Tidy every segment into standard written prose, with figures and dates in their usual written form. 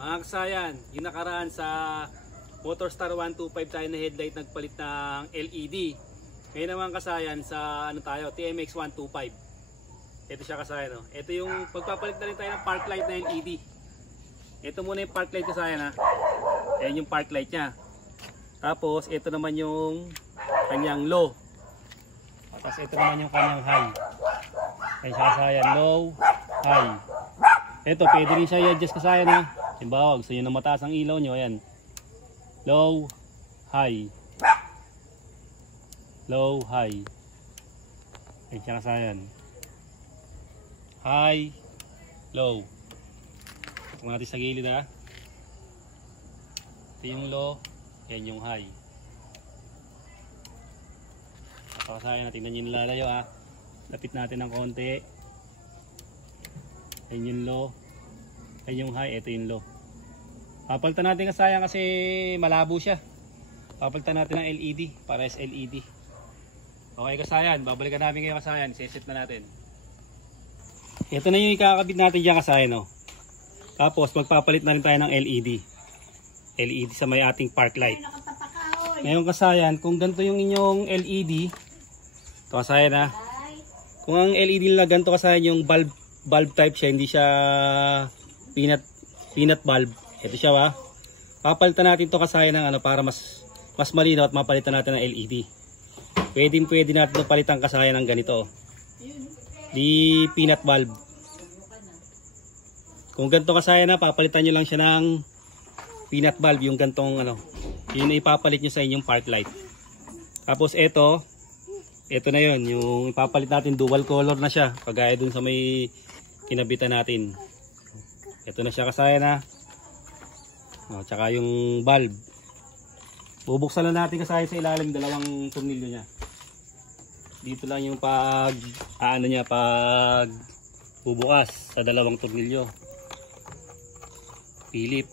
Mga kasayan, yung nakaraan sa Motorstar 125 tayo na headlight nagpalit ng LED. Ngayon naman kasayan sa ano tayo, TMX 125. Ito siya kasayan, no? Ito yung pagpapalit na rin tayo ng park light na LED. Ito muna yung park light kasayan, ha. Ayan yung park light nya. Tapos ito naman yung kanyang low. Tapos ito naman yung kanyang high. Ayan siya kasayan, low, high. Ito pwede rin siya i-adjust kasayan, ha. Halimbawa gusto nyo na mataas ang ilaw nyo, ayan. Low, high. Low, high. Ayan siya kasayan. High, low. Ito natin sa gilid, ha. Ito yung low, yan yung high. Ito kasayan, tingnan nyo yung lalayo, ha. Lapit natin ng konti. Ayan yung low. Ayan yung high, ito yung low. Papalitan natin kasayang kasi malabo siya. Papalitan natin ng LED para sa LED. Okay kasayan, babalikan namin ngayon kasayan. Seset na natin. Ito na yung ikakabit natin dyan kasayan, no? Tapos magpapalit na rin tayo ng LED. LED sa may ating park light. Ngayon kasayan, kung ganito yung inyong LED, ito kasayan, ha. Kung ang LED nila ganito kasayan yung bulb type siya, hindi siya peanut bulb. Ito siya, ha. Papalitan natin to kasayan ng ano para mas malinaw at mapalitan natin ng LED. Pwede natin to palitan kasayan ng ganito. Di peanut bulb. Kung ganito kasayan na, papalitan nyo lang siya ng peanut bulb, yung gantong ano. Yun ipapalit nyo sa inyong park light. Tapos ito na yun, yung ipapalit natin dual color na siya, kagaya dun sa may kinabitan natin. Ito na siya kasayan, ha. O, tsaka yung bulb. Bubuksan lang natin kasayan sa ilalim dalawang tornilyo niya. Dito lang yung pag bubukas sa dalawang tornilyo. Philip.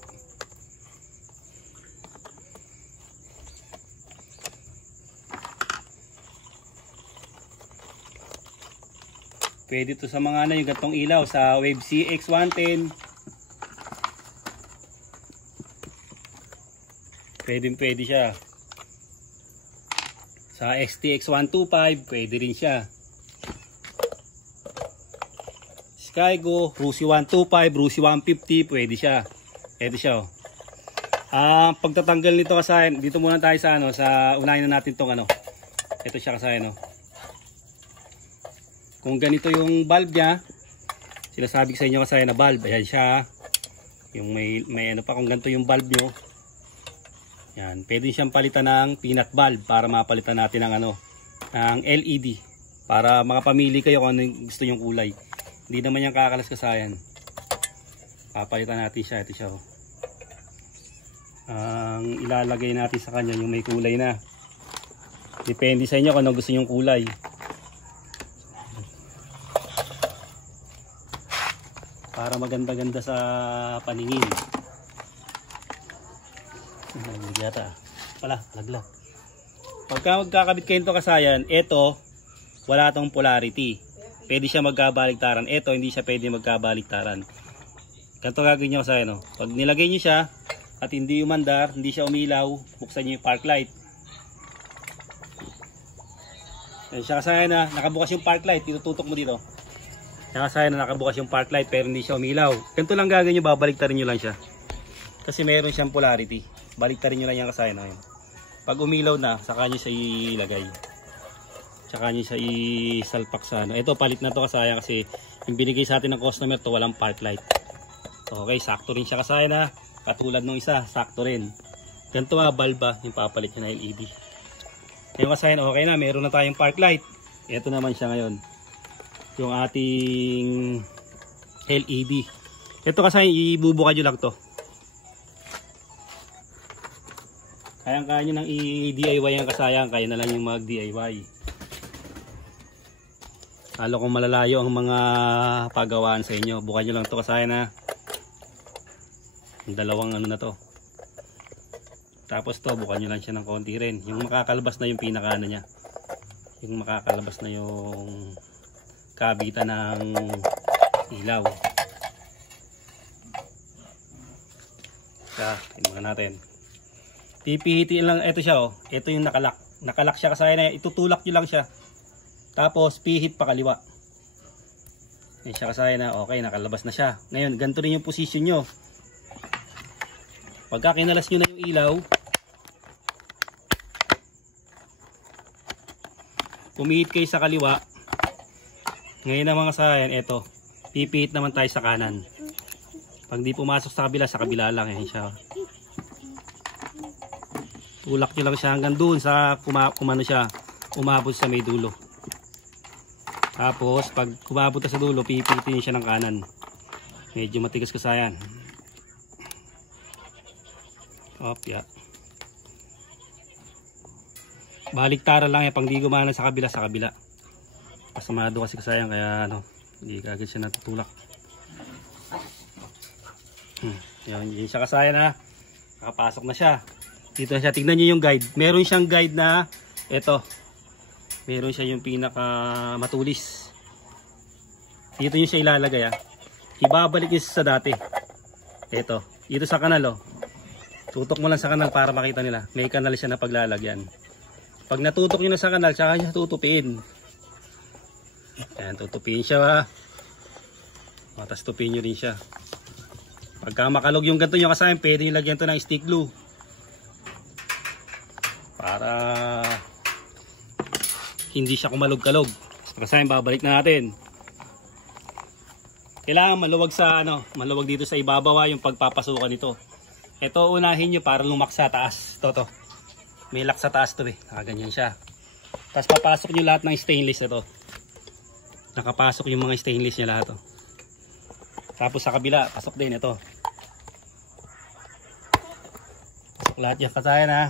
Pwede to sa mga yung gantong ilaw sa Wave CX110. Pwede siya. Sa STX125, pwede rin siya. Skygo, Rusi 125, Rusi 150, pwede siya. Pwede siya, oh. Pagtatanggal nito kasayan, dito muna tayo sa ano, sa unahin na natin tong ano. Ito siya kasayan, oh. Kung ganito yung bulb niya, sinasabi ko sa inyo kasayan na bulb, ayan siya. Yung may ano pa, kung ganito yung bulb nyo. Yan, pwede siyang palitan ng peanut bulb para mapalitan natin ng ano, ng LED para makapamili kayo kung ano gusto yung kulay. Hindi naman yung kakalas kasayan. Papalitan natin siya, ito siya, oh. Ang ilalagay natin sa kanya yung may kulay na. Depende sa inyo kung ano gusto yung kulay. Para maganda-ganda sa paningin. Yata pala laglag. Pagka magkakabit kayo nito kasayan, ito wala tong polarity, pwede siya magkabaligtaran. Ito hindi siya pwede magkabaligtaran. Ganito gagawin nyo kasayan, no? Pag nilagay nyo siya at hindi umandar, hindi siya umilaw, buksan nyo yung park light. Ayan siya kasayan, na nakabukas yung park light, tinututok mo dito. Ayan kasayan, na nakabukas yung park light pero hindi siya umilaw. Ganito lang gagawin nyo, babaligtarin nyo lang siya kasi meron siyang polarity. Baliktarin nyo lang yung kasayan na yun. Pag umilaw na, saka nyo siya ilagay. Saka nyo siya isalpak sa ano. Ito, palit na to kasayan kasi yung binigay sa atin ng customer to, walang park light. Okay, sakto rin siya kasayan, ha. Katulad nung isa, sakto rin. Ganito nga, balba, yung papalit nyo na LED. Yung kasayan, okay na, meron na tayong park light. Ito naman siya ngayon. Yung ating LED. Ito kasayan, ibubuka nyo lang to. Kaya nyo nang i-DIY ang kasayan, kaya na lang yung mag-DIY. Lalo kung malalayo ang mga pagawaan sa inyo, bukan nyo lang ito kasayan, ha. Yung dalawang ano na to. Tapos to, bukan nyo lang siya ng konti rin. Yung makakalabas na yung pinaka ano niya. Yung makakalabas na yung kabitan ng ilaw. tingnan natin. Pipihitiin lang, ito siya oh. Ito yung nakalak. Nakalak siya kasaya na, itutulak nyo lang siya. Tapos pihit pa kaliwa. Yan siya kasaya na, okay, nakalabas na siya. Ngayon, ganito rin yung position nyo. Pagka kinalas nyo na yung ilaw, pumihit kayo sa kaliwa. Ngayon na mga kasayan, ito. Pipihit naman tayo sa kanan. Pag di pumasok sa kabila lang. Yan siya. Tulak nyo lang siya hanggang doon sa kumano siya, umabot sa may dulo. Tapos pag kumabot sa dulo, pipitin siya ng kanan. Medyo matigas kasayan. Opya. Baliktaran lang yan pag di gumana sa kabila. Pasamado kasi kasayan kaya ano, hindi kagad siya natutulak. Yan, yun siya kasayan ha. Nakapasok na siya. Dito na siya. Tignan nyo yung guide. Meron siyang guide na ito. Meron siya yung pinaka matulis. Dito nyo siya ilalagay ha. Ibabalik nyo sa dati. Ito. Dito sa kanal oh. Tutok mo lang sa kanal para makita nila. May kanal siya na paglalagyan. Pag natutok nyo na sa kanal, tsaka siya tutupiin. Ayan, tutupiin siya ha. Tapos tupiin nyo rin siya. Pagka makalog yung ganito nyo kasayan, pwede nyo lagyan ito ng stick glue. Para hindi siya kumalog-kalog. Kasayan, babalik na natin. Kailangan maluwag sa maluwag dito sa ibabaw yung pagpapasukan nito. Ito unahin nyo para lumak sa taas. Ito. May lock sa taas to eh. Ganyan siya. Tapos papasok nyo lahat ng stainless ito. Nakapasok yung mga stainless niya lahat. Tapos sa kabila, pasok din ito. Pasok lahat yung kasayan ha.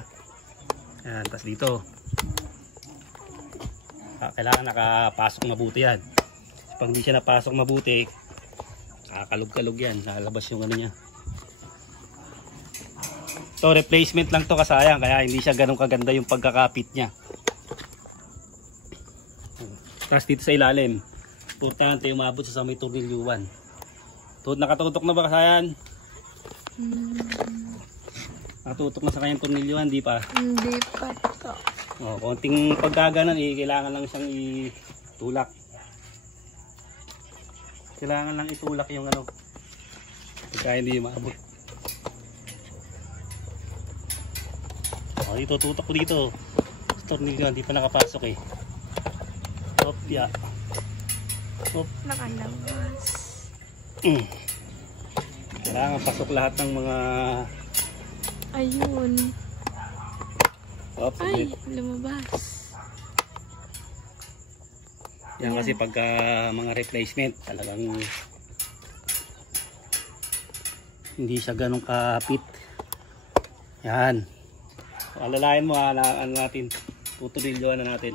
Yan, tapos dito. Kailangan nakapasok mabuti yan. Pag hindi siya napasok mabuti, kakalog-kalog yan. Lalabas yung ano niya. So replacement lang to kasayang, kaya hindi siya ganun kaganda yung pagkakapit niya. Tapos dito sa ilalim, importante umabot sa may tornilyuan. Nakatutok na ba kasayan? Nakatutok na sa kanyang tornilyuan, di pa? Hindi pa to. Konting pagkaganan kailangan lang siyang itulak. Kailangan lang itulak yung ano. Pagka hindi maabot. Dito tutok ko dito. Tornilyo hindi pa nakapasok eh. Opya. Nakalabas. Kailangan pasok lahat ng mga ayun. Ay, wait. lumabas. Yan kasi pagka mga replacement talagang hindi siya ganun kapit. Yan. Alalayan mo ano natin, tutulilyoan na natin.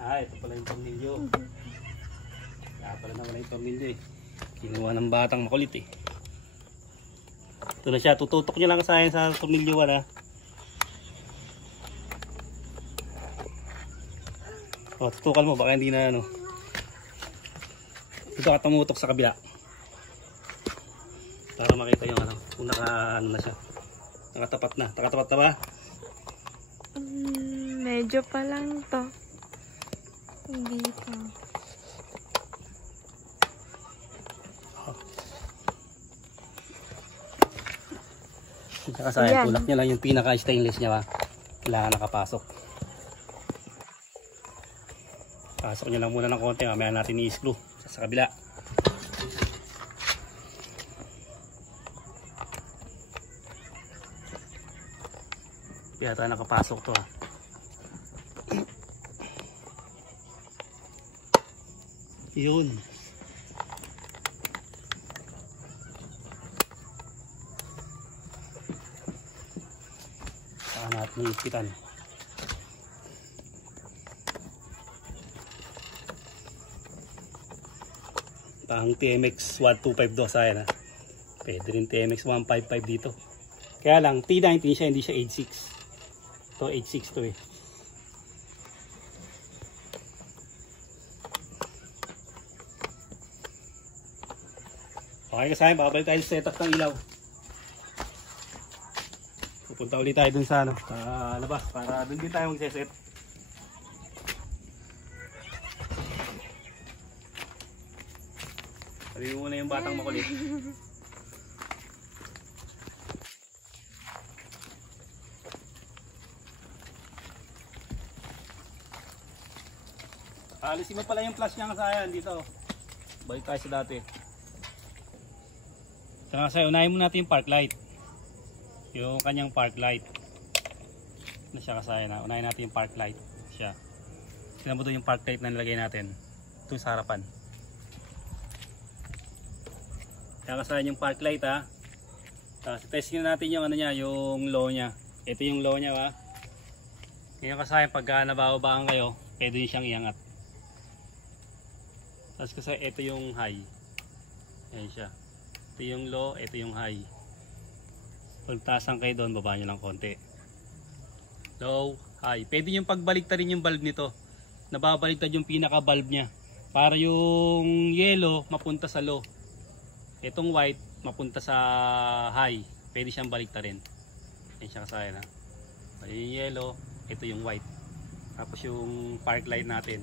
Ito pala yung tornilyo. Kaya pala naman yung tornilyo eh. Kinuha ng batang makulit eh. Ito na siya, tututok nyo lang sa tornilyoan ha. Tutukan mo, baka hindi na ano. Ito ka tumutok sa kabila. Para makita yung ano, kung naka ano na siya. Nakatapat na. Nakatapat na ba? Medyo pa lang to. Hindi pa. Kasi tulak niya lang yung pinaka-stainless niya ba? Kailangan nakapasok. Pasok niya lang muna ng konti. Mamaya natin i-screw sa kabila. Kaya tayo nakapasok to ha. Yun. Saka natin ipitan. Pang TMX 125 dosa yan ha. Pwede rin TMX 155 dito. Kaya lang T19 siya, hindi siya 86. Ito 86 to eh. Okay kasaya, babalik tayo sa setup ng ilaw. Pupunta ulit tayo dun sa ano, sa labas para dun din tayo magseset. Sabi mo muna yung batang makulit. Alisin mo pala yung flash niya kasayan dito. Balik tayo sa dati. Saka kasayan, unahin mo natin yung park light. Yung kanyang park light. Na siya kasayan na. Unahin natin yung park light. Siya. Tignan mo doon yung park light na nilagay natin. Ito sa harapan. Saka kasayan yung park light ha. Tapos testing natin yung ano niya, yung low niya. Ito yung low niya ha. Ngayon kasayan, pagka nabababaan kayo, pwede nyo siyang iangat. Tapos kasi ito yung high. Ayan siya. Ito yung low, ito yung high. Pag taasan kayo doon, baba nyo lang konti. Low, high. Pwede yung pagbaliktad rin yung bulb nito. Nababaliktad yung pinaka bulb niya. Para yung yellow mapunta sa low. Itong white mapunta sa high. Pwede siyang baliktarin. Ayan siya kasayan ha. Ayan yung yellow, ito yung white. Tapos yung park light natin.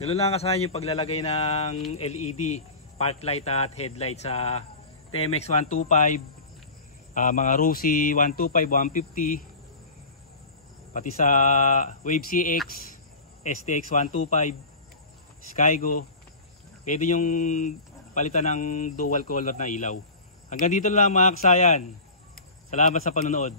Dalo lang kasayan yung paglalagay ng LED, park light at headlight sa TMX 125, mga Rossi 125, 150, pati sa Wave CX, STX 125, Skygo. Pwede yung palitan ng dual color na ilaw. Hanggang dito lang mga kasayan. Salamat sa panonood.